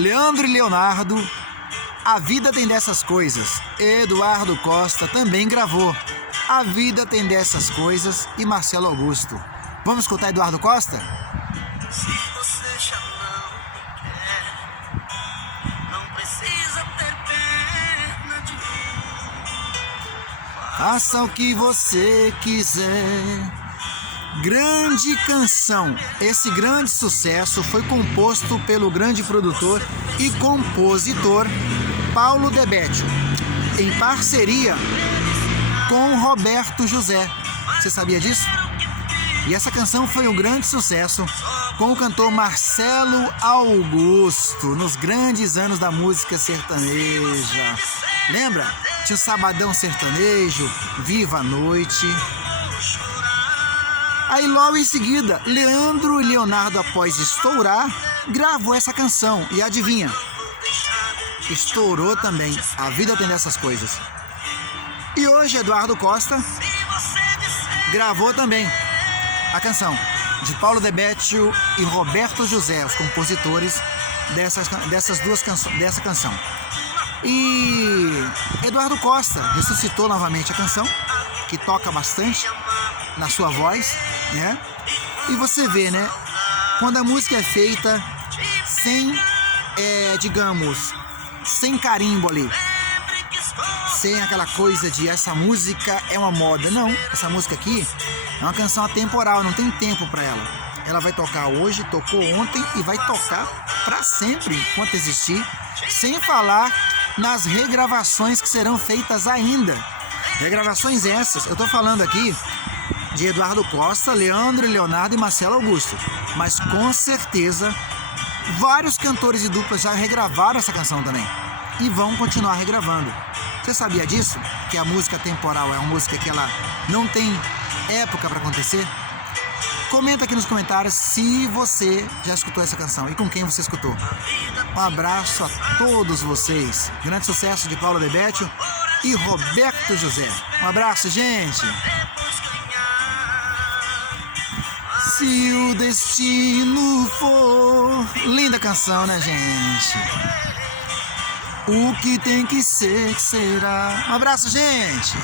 Leandro e Leonardo, A Vida Tem Dessas Coisas. Eduardo Costa também gravou A Vida Tem Dessas Coisas e Marcelo Augusto. Vamos escutar Eduardo Costa? Se você já não me quer, não precisa ter pena de mim. Faça o que você quiser. Grande canção. Esse grande sucesso foi composto pelo grande produtor e compositor Paulo De Bétio, em parceria com Roberto José. Você sabia disso? E essa canção foi um grande sucesso com o cantor Marcelo Augusto, nos grandes anos da música sertaneja. Lembra? Tinha o Sabadão Sertanejo, Viva a Noite. Aí logo em seguida, Leandro e Leonardo, após estourar, gravou essa canção. E adivinha? Estourou também. A Vida Tem Dessas Coisas. E hoje Eduardo Costa gravou também a canção de Paulo De Bétio e Roberto José, os compositores dessa canção. E Eduardo Costa ressuscitou novamente a canção, que toca bastante na sua voz, né? E você vê, né? Quando a música é feita sem, sem carimbo ali, sem aquela coisa de essa música é uma moda. Não, essa música aqui é uma canção atemporal, não tem tempo para ela. Ela vai tocar hoje, tocou ontem e vai tocar para sempre enquanto existir, sem falar nas regravações que serão feitas ainda. Regravações essas, eu tô falando aqui de Eduardo Costa, Leandro, Leonardo e Marcelo Augusto. Mas com certeza vários cantores e duplas já regravaram essa canção também. E vão continuar regravando. Você sabia disso? Que a música temporal é uma música que ela não tem época para acontecer? Comenta aqui nos comentários se você já escutou essa canção e com quem você escutou. Um abraço a todos vocês. Grande sucesso de Paulo De Bétio e Roberto José. Um abraço, gente. Se o destino for... Linda canção, né, gente? O que tem que ser, que será. Um abraço, gente.